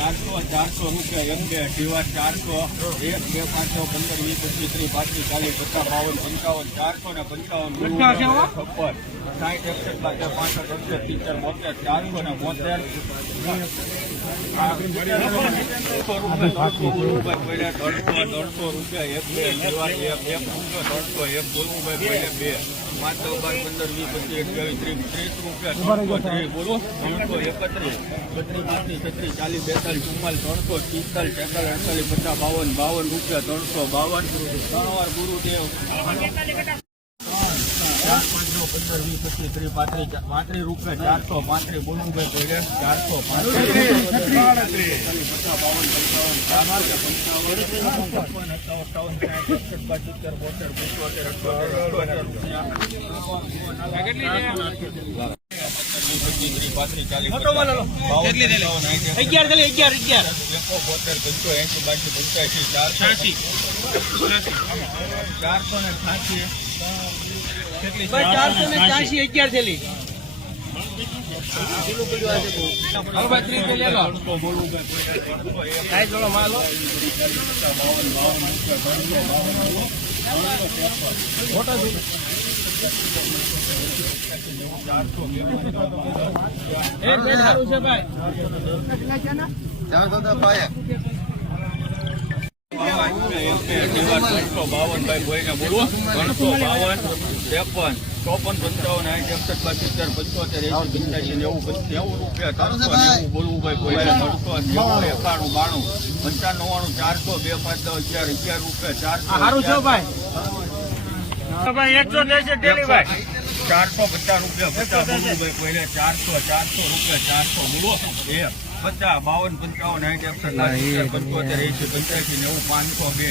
ચારસો ચારસો રૂપિયા એમ બે ટીવા ચારસો એક બે પાંચસો પંદર વીસ પચીસ ત્રીસ પાંત્રીસ ચાલીસ પચાસ બાવન પંચાવન ચારસો ને પંચાવન છપ્પન. સાઠ એકસઠ બાર પાસઠ અડસઠ સિત્તેર બોતેર ચારસો ને બોતેર. દોઢસો રૂપિયા એક બે એક એક રૂપિયો દોઢસો એક બોલવું ભાઈ બે. પાંચ દસ બાર પંદર વીસ પચીસ અઠ્યાવીસ ત્રીસ ત્રીસ રૂપિયા ત્રણસો ત્રીસ બોલો ત્રણસો એકત્રીસ. બત્રીસ પાંત્રીસ છત્રીસ ચાલીસ બેતાલીસ ચુમ્માલીસ, ત્રણસો, પિસ્તાલીસ તેતાલીસ અડતાલીસ, પચાસ, બાવન બાવન રૂપિયા, ત્રણસો, બાવન. ત્રણ વાર ગુરુદેવ પાંત્રીસ રૂપિયા, ચારસો, પાંત્રીસ બોલવું ભાઈ કોઈ ચારસો, પાંત્રીસ. બાવન પંચાવન બાસઠ બોતેર પંચોતેર અઠ્યોતેર અઠ્યોતેર રૂપિયા અગિયાર ખાલી અગિયાર અગિયાર ચારસો ને છાસી ચારસો ને ચાસી અગિયાર થેલી એ બેન સારું છે ત્રણસો બાવન ભાઈ કોઈને બોલો ત્રણસો બાવન ત્રેપન ચોપન પંચાવન સાઠ એકસઠ બાસિત્તેર પંચોતેર એસી પંચ્યાસી નેવું નેવું રૂપિયા ભાઈ ભોઈને ત્રણસો નેવું એકાણું બાણું પંચાણું નવ્વાણું ચારસો બે પાંચ દસ અગિયાર. અગિયાર રૂપિયા ચારસો સારું ભાઈ? એકસો દેશે ભાઈ. ચારસો પચાસ રૂપિયા પચાસ ભાઈ કોઈને ચારસો ચારસો રૂપિયા ચારસો બોલો. એ પચાસ બાવન પંચાવન સાઠ એકસઠ પંચોતેર એસી પંચ્યાસી નેવું પાંચસો બે.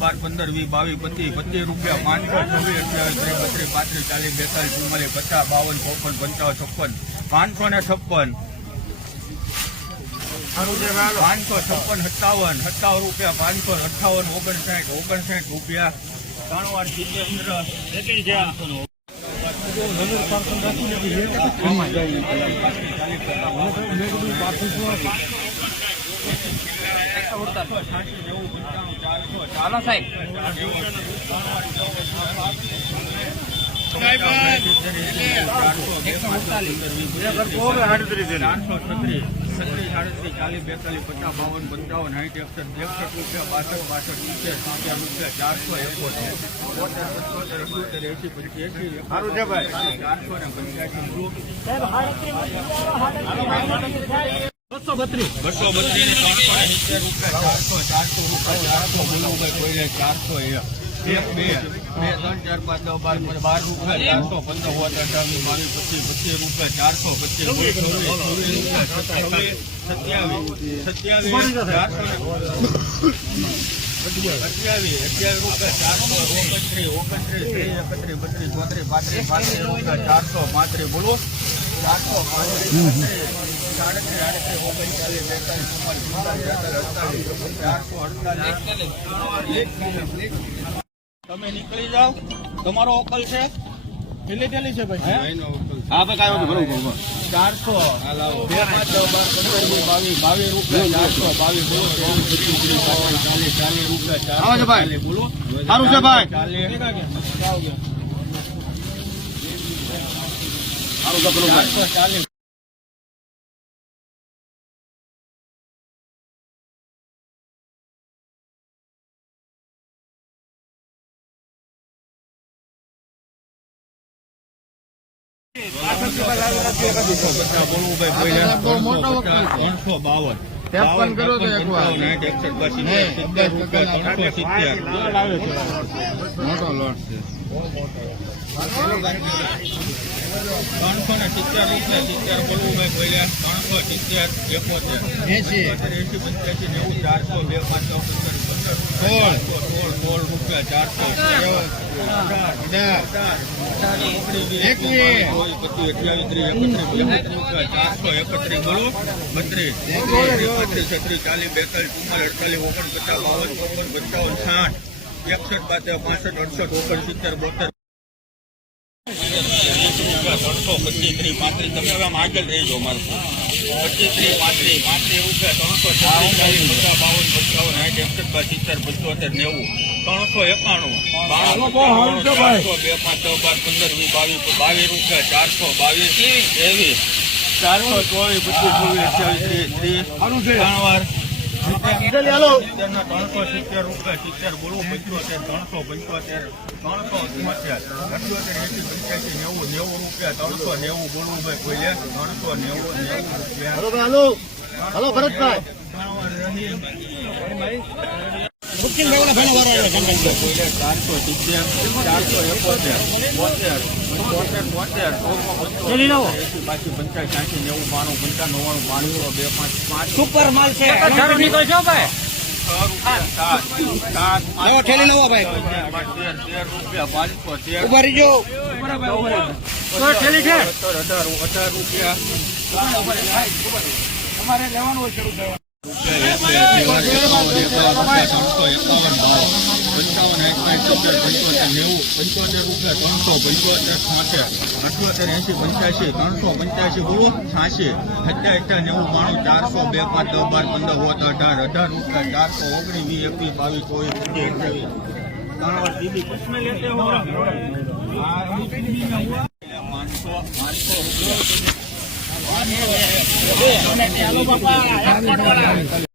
બાર પંદર વીસ બાવીસ પચીસ પચીસ રૂપિયા પાંચસો છવ્વીસ અઠ્યાવીસ ત્રીસ બત્રીસ પાંત્રીસ ચાલીસ બેતાલીસ ચુમ્માલીસ પચાસ બાવન ચોપન પંચાવન છપ્પન પાંચસો ને છપ્પન. પાંચસો છપ્પન સત્તાવન સત્તાવન રૂપિયા પાંચસો અઠાવન ઓગણસાઠ ઓગણસાઠ રૂપિયા. ત્રણ વાર સિત્તેર ચાલો સાહેબ. ચારસો છત્રીસ. છત્રીસ સાડત્રીસ ચાલીસ બેતાલીસ પચાસ બાવન પંચાવન સાઠ એકસઠ એકસઠ રૂપિયા બાસઠ બાસઠ સિત્તેર સિત્તેર રૂપિયા ચારસો એકોતેર બોતેર પંચોતેર અઠ્યોતેર એસી પંચ્યાસી સારું ચારસો ને પંચ્યાસી બસો બત્રીસ. બસો બત્રીસ રૂપિયા ચારસો ચારસો રૂપિયા ચારસો બોલવું ચારસો એક એક, બે બે, ત્રણ, ચાર, પાંચ દસ બાર બાર રૂપિયા, ચારસો પંદર હોવા અઢાર બાવીસ પચીસ પચીસ રૂપિયા, ચારસો, પચીસ સત્યાવીસ સત્યાવીસ, ચારસો અઠ્યાવીસ અઠ્યાવીસ રૂપિયા, ચારસો, ઓગણત્રીસ ઓગણત્રીસ, ત્રીસ, એકત્રીસ, બત્રીસ, ચોત્રીસ, પાંત્રીસ પાંત્રીસ રૂપિયા, ચારસો, પાંત્રીસ, બોલો. ચારસો, પાંત્રીસ સાડત્રીસ, આડત્રીસ, ઓગણચાલીસ, બેતાલીસ, ચુમ્માલીસ પિસ્તાલીસ અડતાલીસ ચારસો, અડતાલીસ તમે નીકળી જાઓ. તમારો ઓકલ છે? કેટલી થેલી છે ભાઈ હા? ભાઈ કાંઈ બરોબર. ચારસો. બાવીસ બાવીસ રૂપિયા ચારસો બાવીસ બોલો ચાલીસ ચાલીસ રૂપિયા ચાલીસ બોલો. સારું છે ભાઈ. ચાલીસ. ત્રણસો બાવન ત્રેપન ને સિત્તેર રૂપિયા સિત્તેર બોલવું ભાઈ ત્રણસો સિત્તેર એકોતેર એસી એસી પંચ્યાસી નેવું ચારસો બે પાંચ સોળ. સોળ સોળ રૂપિયા ચારસો એકસઠ બાદ પાસઠ અડસઠ ઓગણસિત્તેર બોતેર ત્રણસો પચીસ ત્રીસ પાંત્રીસ તમે હવે આમ આગળ રહેજો ત્રીસ પાંત્રીસ પાંત્રીસ રૂપિયા ત્રણસો ચાલીસ બાવન પંચાવન સાઠ એકસઠ બાર સિત્તેર પંચોતેર નેવું ત્રણસો એકાણું. બાણું ચારસો બે પાંચ બાર પંદર વીસ બાવીસ બાવીસ રૂપિયા ચારસો બાવીસ ત્રેવીસ. ચારસો ચોવીસ પચીસ ચોવીસ અઠ્યાવીસ ત્રીસ ત્રીસ ત્રણ ત્રણસો સિત્તેર રૂપિયા સિત્તેર બોલવું પંચોતેર ત્રણસો પંચોતેર ત્રણસો અઠ્યોતેર એસી પંચ્યાસી નેવું નેવું રૂપિયા ત્રણસો નેવું બોલવું ભાઈ કોઈ લે? ત્રણસો નેવું નેવું રૂપિયા. હલો ભાઈ હલો. હલો ભરતભાઈ. બુકિંગ ભાઈઓના ભાઈનો વારો આવ્યો ચારસો સિત્તેર ચારસો એકોતેર બોતેર બોતેર બોતેર લાવો. પાછી પંચાયત સાંસી નેવું બાણું પંચાણું નવ્વાણું પાંચસો બે પાંચ પાંચ. સુપર માલ છે. હજારો નીકળશો ભાઈ. છ રૂપિયા સાત સાત લાવો ઠેલી લાવો ભાઈ તેર તેર રૂપિયા પંચોતેર રૂપિયા ત્રણસો રહીજો તો ઠેલી એંસી સત્તર ત્રણસો અઢાર રૂપિયા તમારે લેવાનું હોય નેવું કરવાનું ચારસો બે પાંચ દસ બાર પંદર હોત અઢાર અઢાર રૂપિયા ચારસો ઓગણીસ વીસ એકવીસ બાવીસ ચોવીસ રૂપિયા